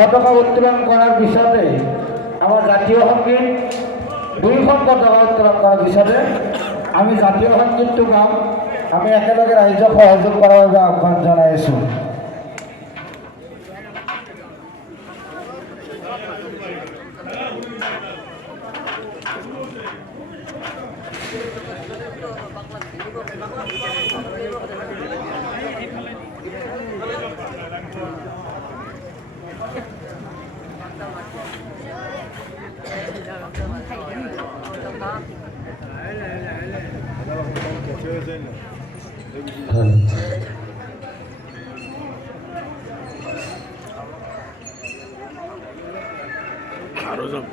পতাকা উত্তোলন কৰাৰ পিছতে আমাৰ জাতীয় সংগীত দুইখন পতাকা উত্তোলন কৰাৰ পিছতে আমি জাতীয় সংগীতটো গাম। আমি একেলগে ৰাইজক সহযোগ কৰাৰ বাবে আহ্বান জনাই আছোঁ। আৰো যাব